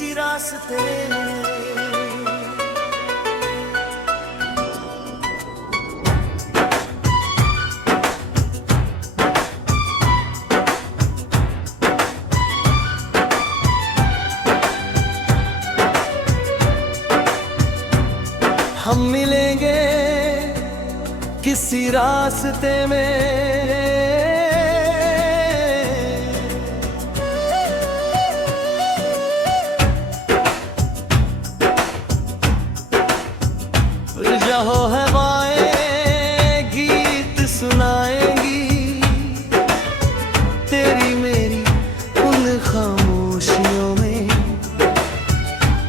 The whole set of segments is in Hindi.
किसी रास्ते हम मिलेंगे किसी रास्ते में। रहो हवाएं गीत सुनाएंगी तेरी मेरी उन खामोशियों में,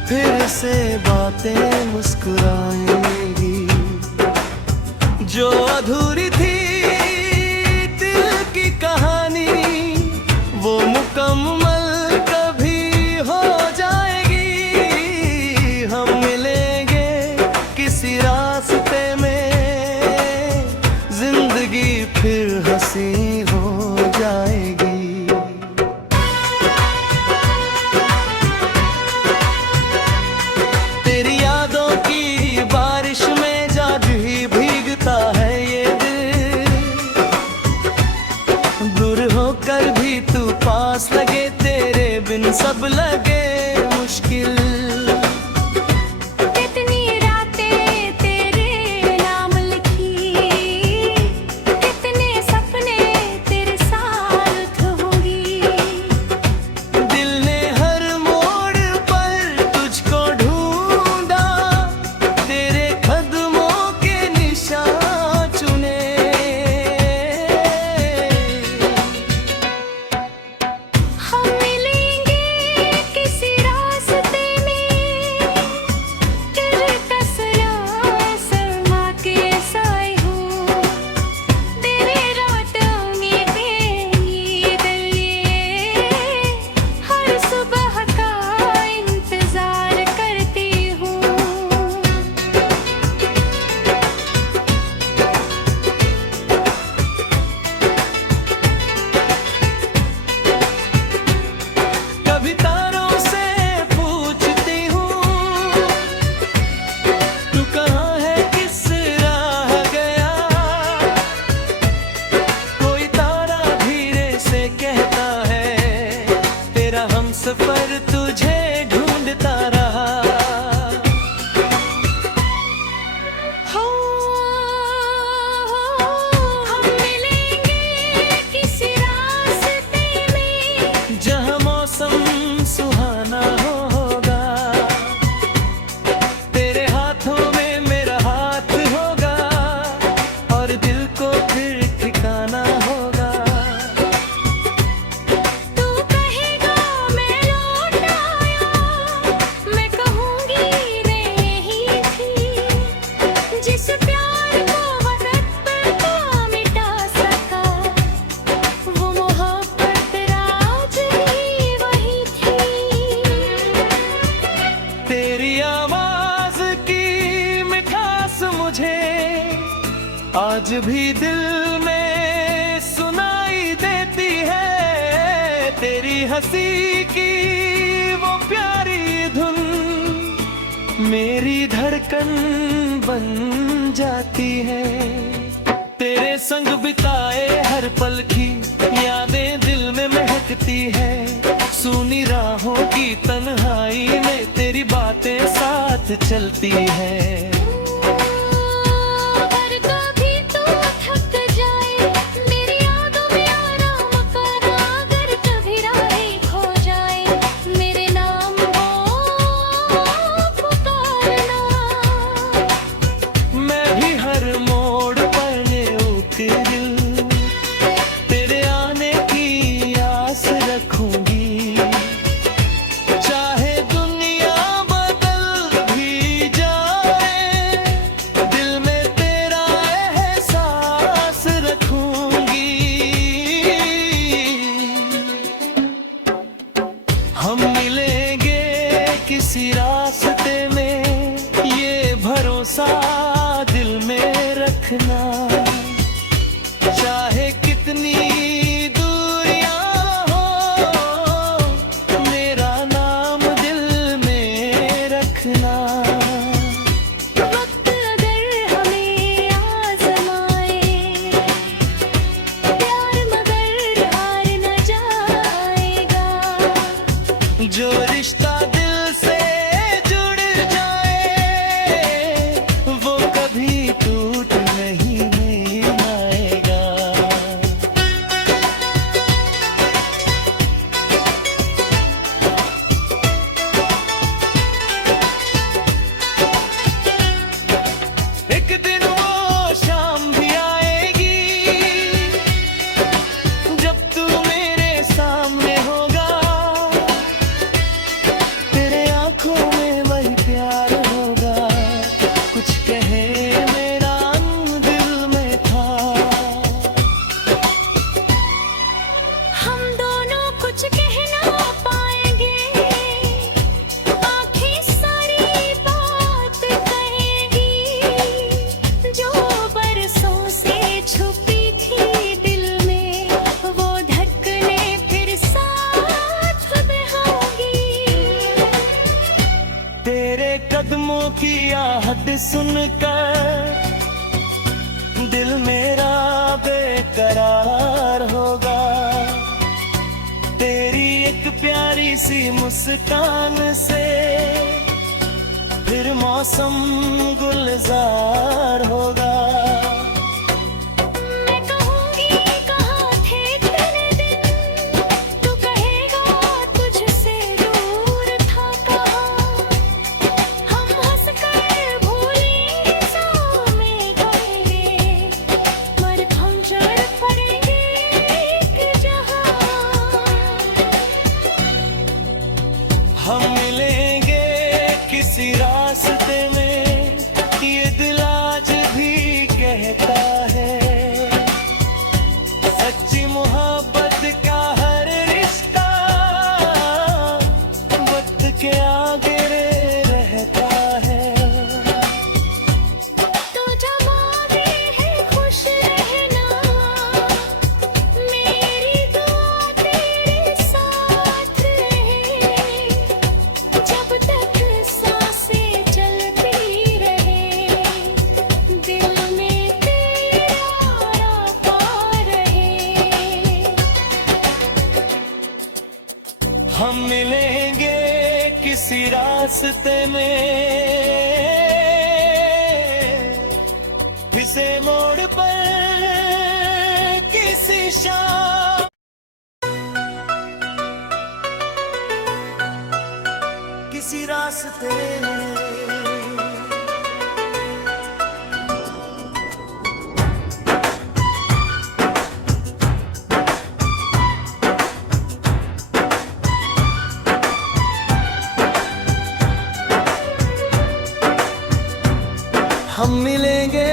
फिर से बातें मुस्कुराएंगी जो अधूरी थी दिल की कहानी, वो मुकम्मल कभी हो जाएगी। हम मिलेंगे किसी रास्ते में, जिंदगी फिर हंसी हो जाएगी। तेरी यादों की बारिश में जाग ही भीगता है ये दिल, दूर होकर भी तू पास लगे, तेरे बिन सब लगे मुश्किल। सफर तुझे ढूंढता रहा, हम मिलेंगे किसी रास्ते में, जहाँ मौसम सुहाना होगा, तेरे हाथों में मेरा हाथ होगा और दिल को फिर ठिकाना होगा। जिस प्यार को वक़्त पर ना मिटा सका, वो मोहब्बत राज ही वही थी। तेरी आवाज की मिठास मुझे आज भी दिल में सुनाई देती है, तेरी हंसी की वो प्यारी धुन मेरी धड़कन बन जाती है। तेरे संग बिताए हर पल की यादें दिल में महकती है, सुनी राहों की तन्हाई में तेरी बातें साथ चलती है। अगर कभी तू थक जाए मेरी यादों में आराम कर, अगर कभी राहें खो जाए मेरे नाम वो पुकारना। मैं भी हर मोड़ पर उतर तेरे आने की आस रखूंगी, चाहे दुनिया बदल भी जाए सुनकर दिल मेरा बेकरार होगा। तेरी एक प्यारी सी मुस्कान से फिर मौसम गुलजार होगा। मैं कहूँगी कहाँ थे तेरे दिन, तू कहेगा तुझसे दूर था कहाँ। हम हंस कर भूलेंगे में गए, पर हम चढ़ पड़ेंगे एक जहाँ। हम मिलेंगे किसी रास्ते में, ये दिल आज भी कहता है। सच्ची मोहब्बत का हर रिश्ता वक्त के आगे रहता है। तो जब आगे है खुश रहना, मेरी दुआ तेरे साथ रहे। जब तक सांसें चलती रहे, दिल में तेरा रापा रहे। हम मिलेंगे किसी रास्ते में, किसी मोड़ पर किसी शाम। किसी रास्ते में हम मिलेंगे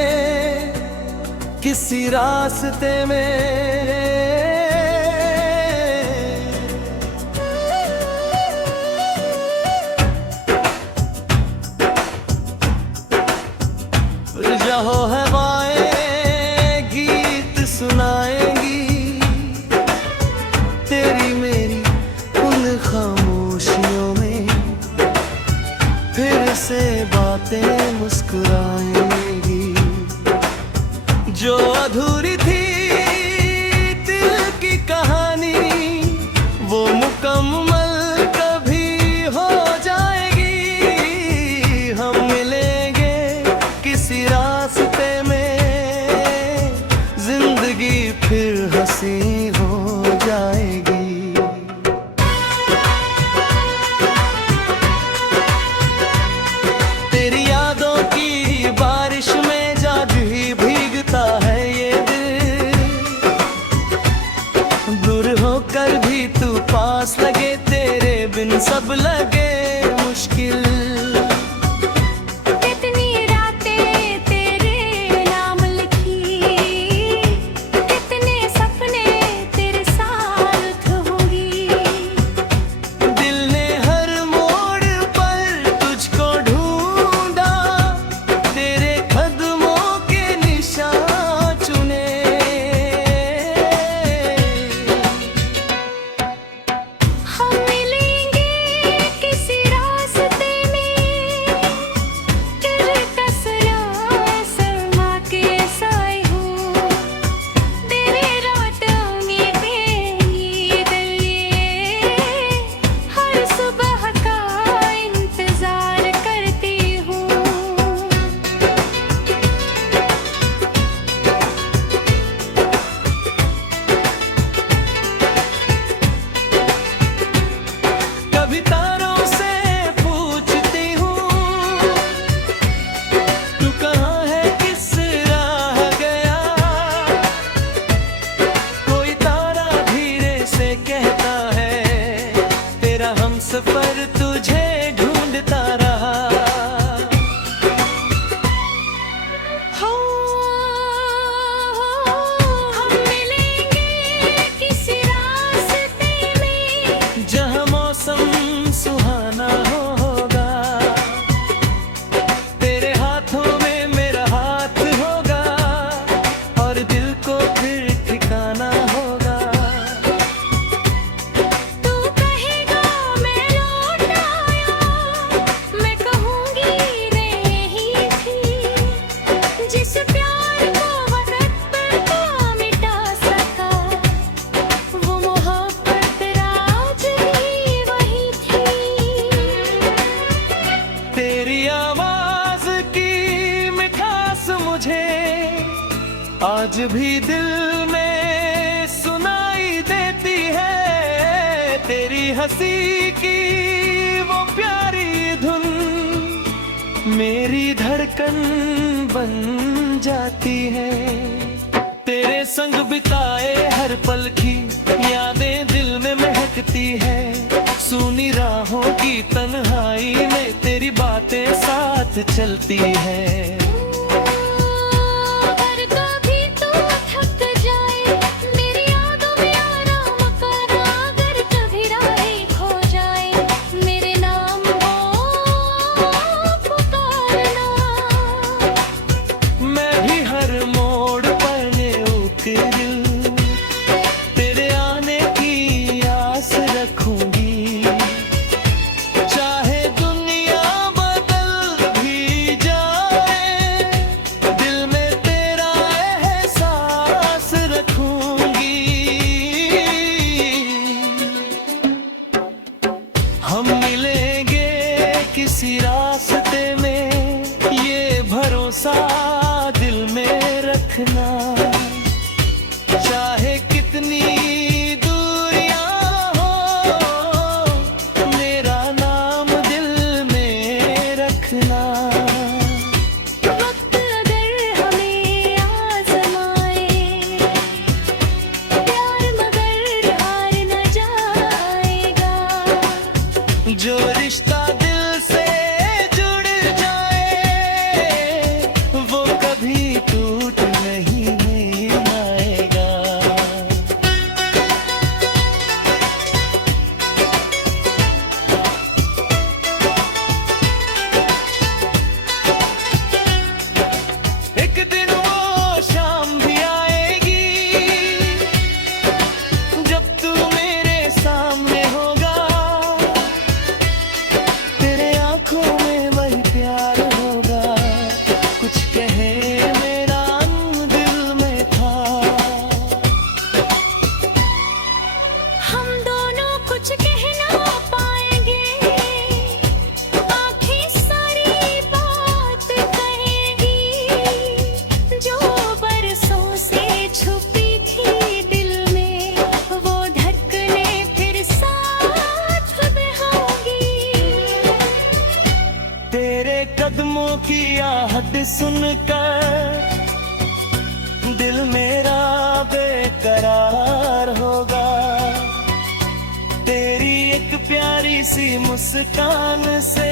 किसी रास्ते में, जहाँ हवाएं गीत सुनाएंगी, तेरी मेरी उन खामोशियों में फिर से बातें मुस्कुराएंगी। जो अधूरी थी दिल की कहानी, वो मुकम्मल कभी हो जाएगी। हम मिलेंगे किसी रास्ते में, जिंदगी फिर हंसी हो जाएगी। तेरी यादों की बारिश में जाग ही भीगता है ये दिल। दूर होकर भी तू पास लगे, तेरे बिन सब लगे मुश्किल। कितनी रातें तेरे नाम लिखी, कितने सपने तेरे साथ होंगी। दिल ने हर मोड़ पर तुझको ढूंढा, तेरे कदमों के निशान चुने। हम मिलेंगे किसी रास्ते आज भी दिल में सुनाई देती है तेरी हंसी की वो प्यारी धुन, मेरी धड़कन बन जाती है। तेरे संग बिताए हर पल की यादें दिल में महकती है, सुनी राहों की तन्हाई में तेरी बातें साथ चलती है। अगर कभी तू थक जाए मेरी यादों में आराम कर, अगर कभी राहें खो जाए मेरे नाम वो पुकारना। मैं भी हर मोड़ पर उतरूं, तेरे आने की आस रखूंगी, चाहे दुनिया बदल भी जाए दिल में तेरा एहसास रखूंगी। हम मिलेंगे किसी रास्ते में, ये भरोसा दिल में रखना, चाहे कितनी दूरियां हो मेरा नाम दिल में रखना। वक्त अगर हमें आजमाए प्यार मगर हार न जाएगा, जो रिश्ता दिल से जुड़ जाए वो कभी टूट नहीं आएगा। एक दिन वो शाम भी आएगी जब तू मेरे सामने होगा, तेरे आंखों में वही प्यार होगा, कुछ कहे मेरा दिल में था। हम दोनों कुछ कह ना पाएंगे, आँखें सारी बात कहेंगी, जो बरसों से छुपी थी दिल में वो धड़कने फिर साथ में होंगी। तेरे कदमों की आहट सुनकर दिल मेरा बेकरार होगा, तेरी एक प्यारी सी मुस्कान से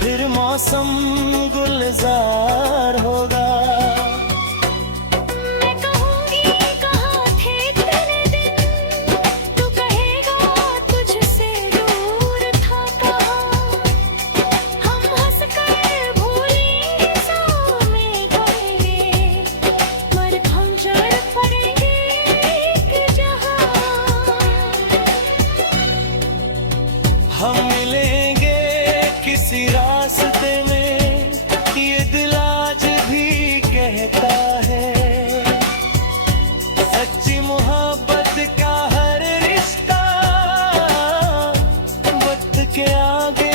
फिर मौसम गुलजार होगा। मैं कहूँगी कहाँ थे तेरे दिन, तू कहेगा तुझसे दूर था कहाँ, हम हंस कर भूले में गए मर हम जड़ पड़ेंगे एक जहाँ। हम मिलेंगे किसी रास्ते में, ये दिल आज भी कहता है, सच्ची मोहब्बत का हर रिश्ता वक्त के आगे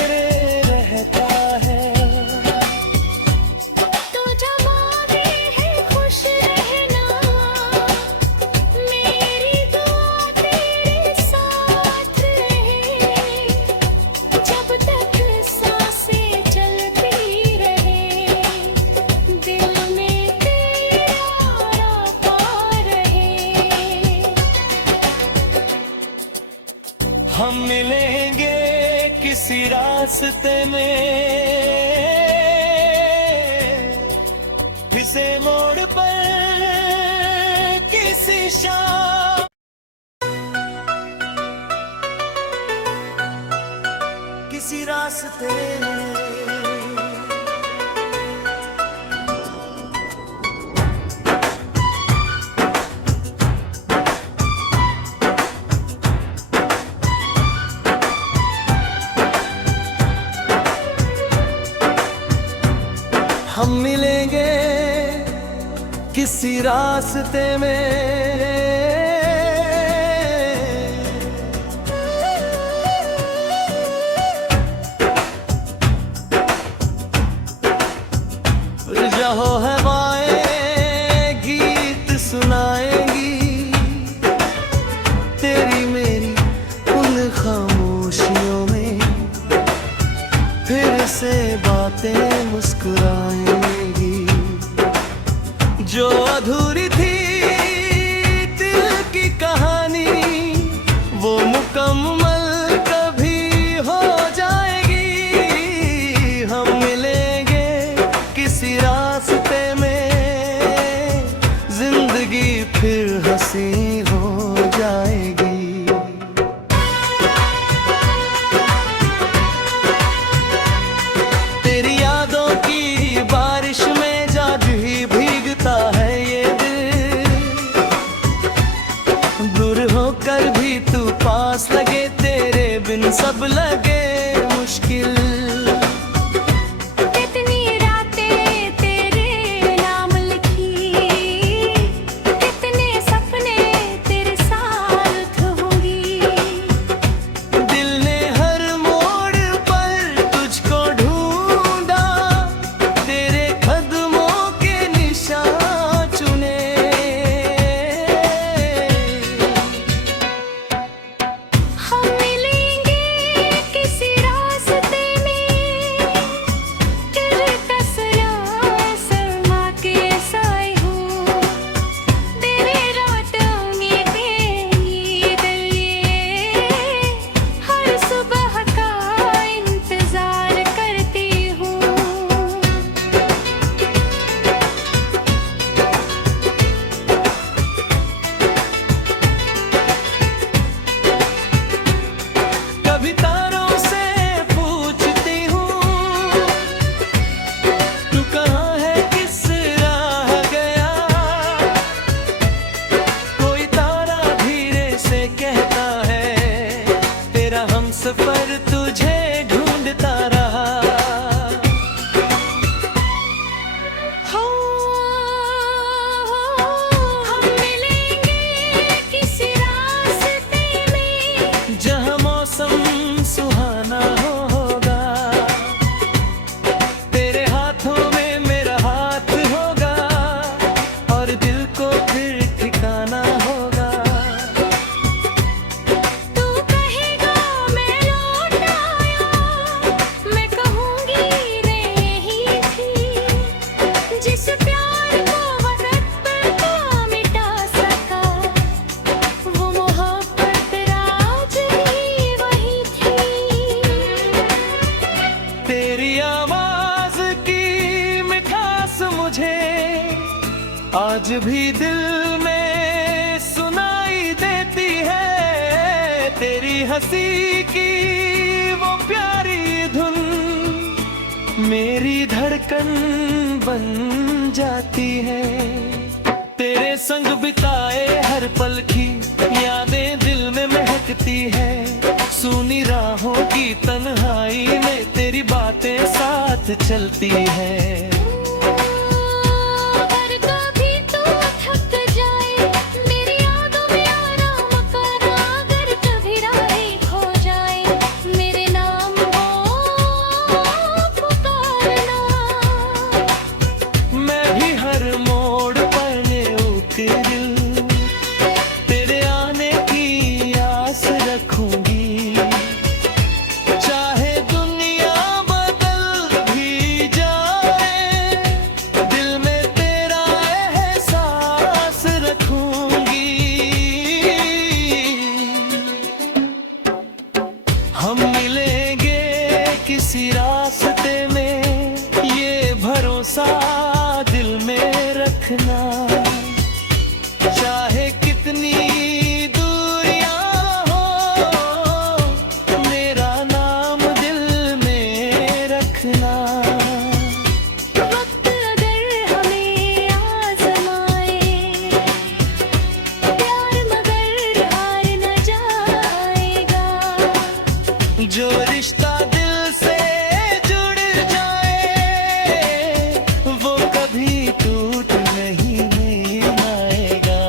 रहता है। तो जब आगे है खुश रहना, मेरी दुआ तेरे साथ रहे, जब तक सांसें चलती रहे दिल में तेरा रापा रहे। हम मिलेंगे किसी रास्ते में, किसी मोड़ पर किसी शाम, किसी रास्ते में। हम मिलेंगे किसी रास्ते में, जहाँ हवाएं होकर भी तू पास लगे, तेरे बिन सब लगे मुश्किल। कितनी रातें तेरे नाम लिखी, कितने सपने तेरे साथ होंगी। दिल ने हर मोड़ पर तुझको ढूंढा, तेरे कदमों के निशान चुने। हम मिलेंगे किसी रास्ते में, किरकस समा के साए हूँ। तेरे रोतोंगे पे नींद लिए, हर सुबह का इंतजार करती हूँ। कभी तारों से पूछती हूँ, तू कहाँ है, किस राह गया। कोई तारा धीरे से कहता है, तेरा हमसफर तुझे ढूंढता रहा। हम मिलेंगे किसी रास्ते में, जहाँ मौसम सुहाना होगा, तेरे हाथों में मेरा हाथ होगा, और दिल को फिर ठिकाना होगा। तू कहेगा मैं लौट आया, मैं कहूँगी रे यही थी। जिस प्यार को वक़्त पर ना मिटा सका, वो मोहब्बत आज भी वही थी। तेरी आवाज की मिठास मुझे आज भी दिल में सुनाई देती है। तेरी हंसी की वो प्यारी धुन मेरी धड़कन बन जाती है। तेरे संग बिताए हर पल की यादें दिल में महकती है। सुनी राहों की तन्हाई में तेरी बातें साथ चलती है। अगर कभी तू थक जाए, मेरी यादों में आराम कर। अगर कभी राहें खो जाए, मेरे नाम वो पुकारना। मैं भी हर मोड़ पर उतरूं, तेरे आने की आस रखूंगी। चाहे दुनिया बदल भी जाए, दिल में तेरा एहसास रखूंगी। हम मिलेंगे किसी रास्ते में, ये भरोसा दिल में रखना। चाहे कितनी दूरियां हो, मेरा नाम दिल में रखना। वक्त अगर हमें आजमाए, प्यार मगर हार न जाएगा। जो रिश्ता दिल से जुड़ जाए, वो कभी टूट नहीं आएगा।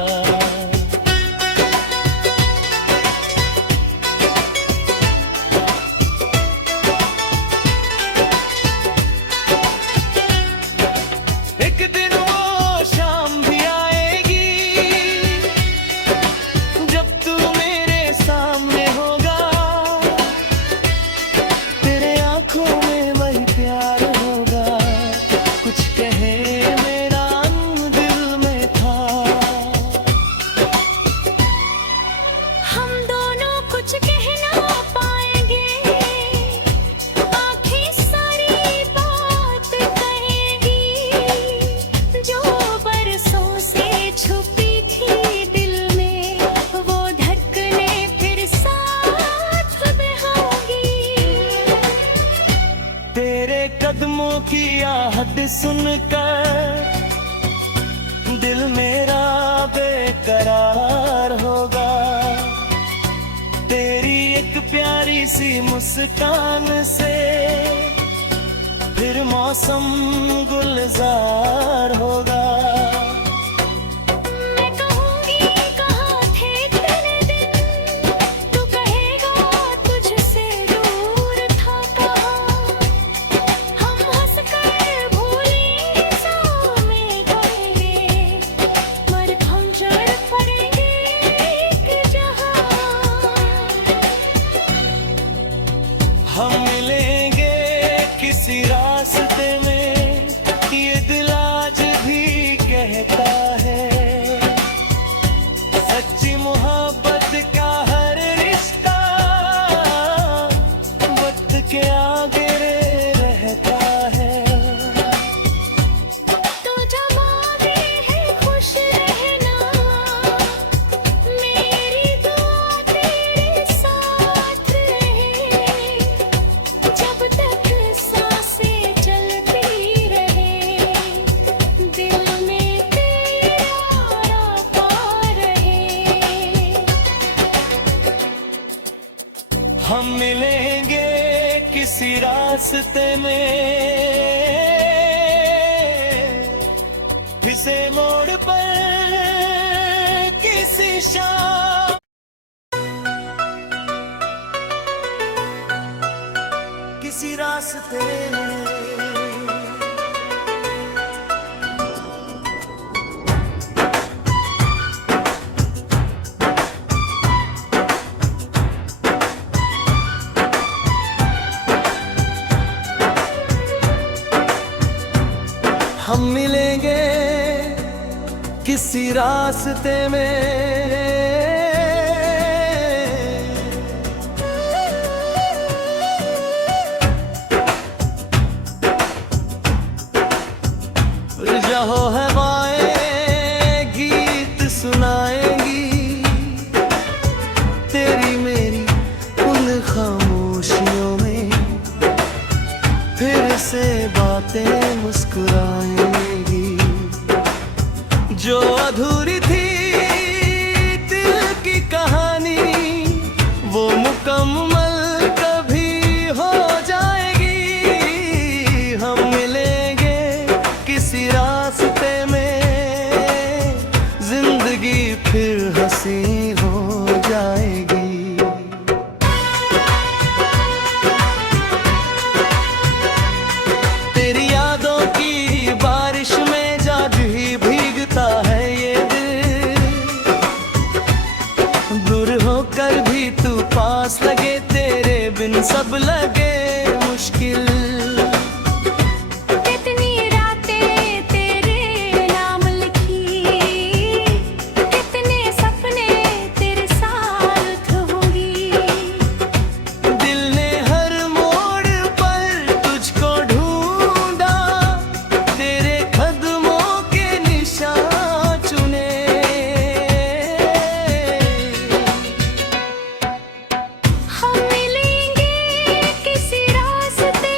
एक दिन वो शाम भी आएगी, जब तू मेरे सामने होगा। तेरे आंखों में वही प्यार होगा, कुछ कहे मेरा दिल में था। हम दोनों कुछ कह ना पाएंगे, आँखें सारी बात कहेंगी। जो बरसों से छुपी थी दिल में, वो धड़कने फिर साथ में होंगी। तेरे कदमों की आहट सुनकर दिल मेरा बेकरार होगा। मुस्कान से फिर मौसम गुलजार होगा। मैं कहूँगी कहाँ थे तेरे दिन, तू कहेगा तुझसे दूर था कहाँ। हम हंस कर भूलेंगे सामने गए, पर हम जड़ पड़ेंगे एक जहाँ। हम मिलेंगे किसी रास्ते में, ये दिल आज भी कहता है। सच्ची मोहब्बत का हर रिश्ता वक्त के आगे रहता है। तो जब आगे है खुश रहना, मेरी दुआ तेरे साथ रहे। जब तक सांसें चलती रहे, दिल में तेरा रास्ता रहे। हम मिलेंगे किसी रास्ते में, किसी मोड़ पर किसी शाम। किसी रास्ते में हम मिलेंगे किसी रास्ते में, जहो हवाएं गीत सुनाएंगी तेरी मेरी उन खामोशियों में। फिर से बातें मुस्कुराएंगी जो अधूरी थी दिल की कहानी, वो मुकम्मल कभी हो जाएगी। हम मिलेंगे किसी रास्ते में, जिंदगी फिर हंसी हो जाएगी। तेरी यादों की बारिश में जाग ही भीगता है ये दिल। दूर होकर भी तू पास लगे, तेरे बिन सब लगे मुश्किल। कितनी रातें तेरे नाम लिखी, कितने सपने तेरे साथ होंगी। दिल ने हर मोड़ पर तुझको ढूंढा, तेरे कदमों के निशान चुने। हम मिलेंगे किसी रास्ते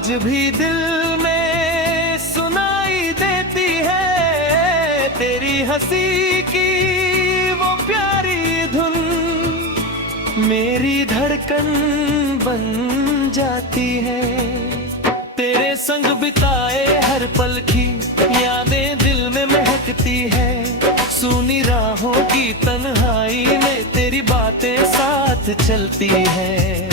आज भी दिल में सुनाई देती है तेरी हंसी की वो प्यारी धुन, मेरी धड़कन बन जाती है। तेरे संग बिताए हर पल की यादें दिल में महकती है, सुनी राहों की तन्हाई में तेरी बातें साथ चलती है।